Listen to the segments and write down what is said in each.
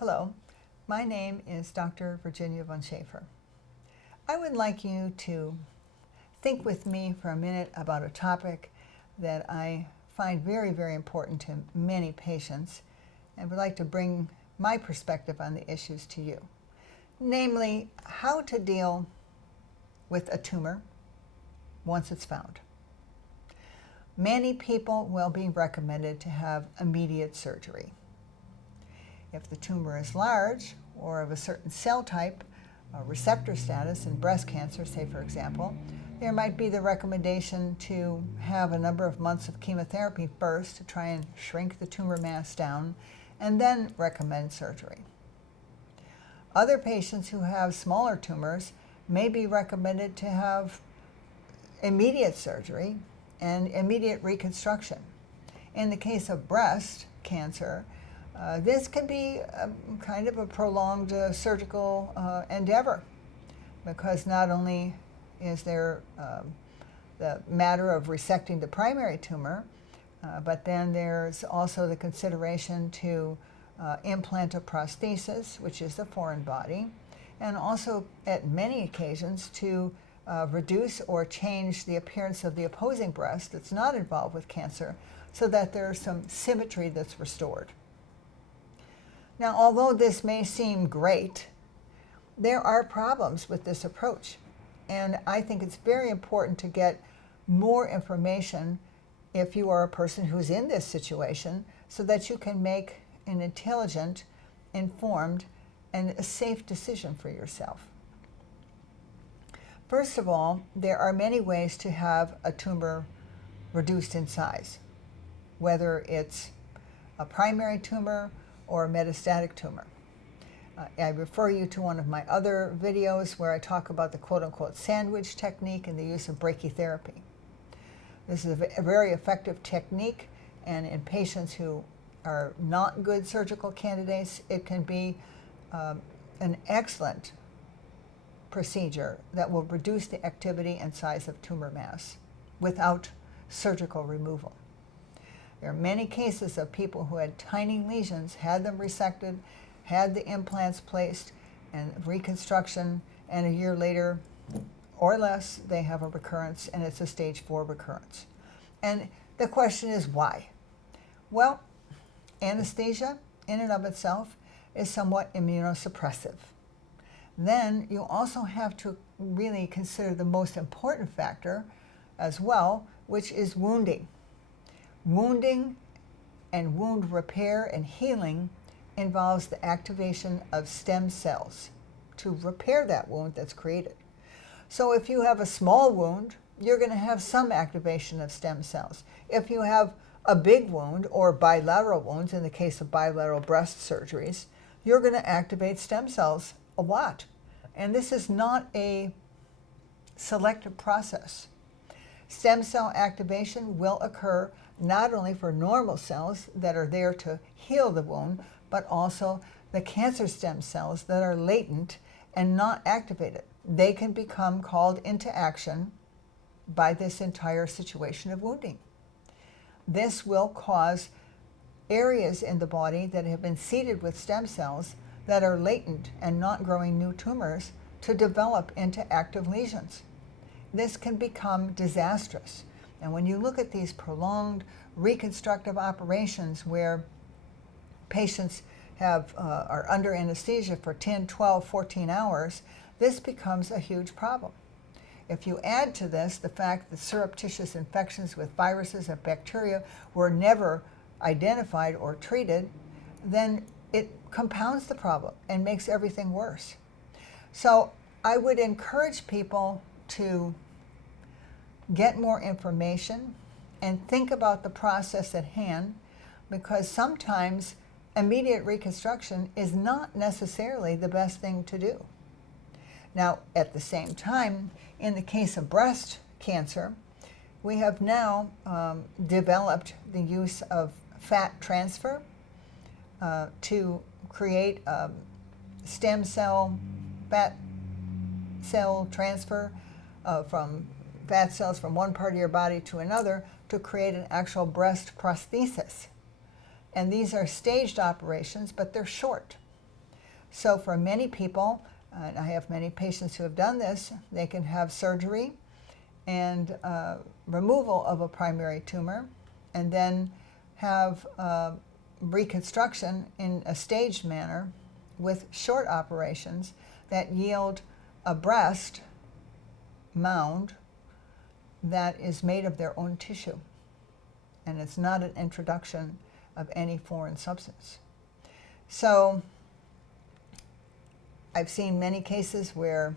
Hello, my name is Dr. Virginia von Schaefer. I would like you to think with me for a minute about a topic that I find very, very important to many patients and would like to bring my perspective on the issues to you. Namely, how to deal with a tumor once it's found. Many people will be recommended to have immediate surgery. If the tumor is large or of a certain cell type, receptor status in breast cancer, say for example, there might be the recommendation to have a number of months of chemotherapy first to try and shrink the tumor mass down and then recommend surgery. Other patients who have smaller tumors may be recommended to have immediate surgery and immediate reconstruction. In the case of breast cancer, this can be kind of a prolonged surgical endeavor, because not only is there the matter of resecting the primary tumor, but then there's also the consideration to implant a prosthesis, which is a foreign body, and also at many occasions to reduce or change the appearance of the opposing breast that's not involved with cancer, so that there's some symmetry that's restored. Now, although this may seem great, there are problems with this approach. And I think it's very important to get more information if you are a person who's in this situation, so that you can make an intelligent, informed, and a safe decision for yourself. First of all, there are many ways to have a tumor reduced in size, whether it's a primary tumor or a metastatic tumor. I refer you to one of my other videos where I talk about the quote-unquote sandwich technique and the use of brachytherapy. This is a very effective technique, and in patients who are not good surgical candidates, it can be an excellent procedure that will reduce the activity and size of tumor mass without surgical removal. There are many cases of people who had tiny lesions, had them resected, had the implants placed, and reconstruction, and a year later or less, they have a recurrence, and it's a stage 4 recurrence. And the question is why? Well, anesthesia in and of itself is somewhat immunosuppressive. Then you also have to really consider the most important factor as well, which is wounding. Wounding and wound repair and healing involves the activation of stem cells to repair that wound that's created. So if you have a small wound, you're going to have some activation of stem cells. If you have a big wound or bilateral wounds, in the case of bilateral breast surgeries, you're going to activate stem cells a lot. And this is not a selective process. Stem cell activation will occur not only for normal cells that are there to heal the wound, but also the cancer stem cells that are latent and not activated. They can become called into action by this entire situation of wounding. This will cause areas in the body that have been seeded with stem cells that are latent and not growing new tumors to develop into active lesions. This can become disastrous. And when you look at these prolonged reconstructive operations where patients are under anesthesia for 10, 12, 14 hours, this becomes a huge problem. If you add to this the fact that surreptitious infections with viruses and bacteria were never identified or treated, then it compounds the problem and makes everything worse. So I would encourage people to get more information and think about the process at hand, because sometimes immediate reconstruction is not necessarily the best thing to do. Now, at the same time, in the case of breast cancer, we have now developed the use of fat transfer to create stem cell, fat cell transfer from fat cells from one part of your body to another to create an actual breast prosthesis. And these are staged operations, but they're short. So for many people, and I have many patients who have done this, they can have surgery and removal of a primary tumor, and then have reconstruction in a staged manner with short operations that yield a breast mound that is made of their own tissue. And it's not an introduction of any foreign substance. So I've seen many cases where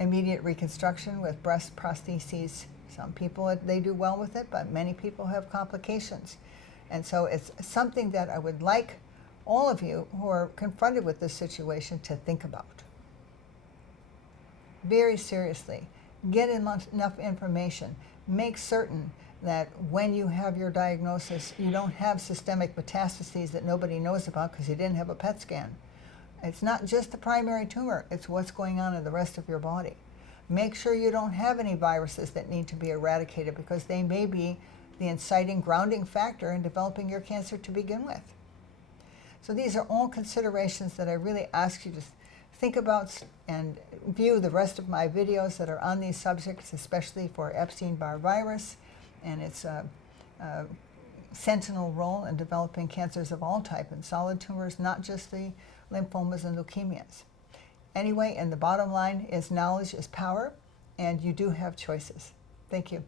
immediate reconstruction with breast prostheses, some people, they do well with it, but many people have complications. And so it's something that I would like all of you who are confronted with this situation to think about. Very seriously. Get enough information. Make certain that when you have your diagnosis, you don't have systemic metastases that nobody knows about because you didn't have a PET scan. It's not just the primary tumor, it's what's going on in the rest of your body. Make sure you don't have any viruses that need to be eradicated because they may be the inciting grounding factor in developing your cancer to begin with. So these are all considerations that I really ask you to think about and view the rest of my videos that are on these subjects, especially for Epstein-Barr virus and its sentinel role in developing cancers of all type and solid tumors, not just the lymphomas and leukemias. Anyway, and the bottom line is knowledge is power, and you do have choices. Thank you.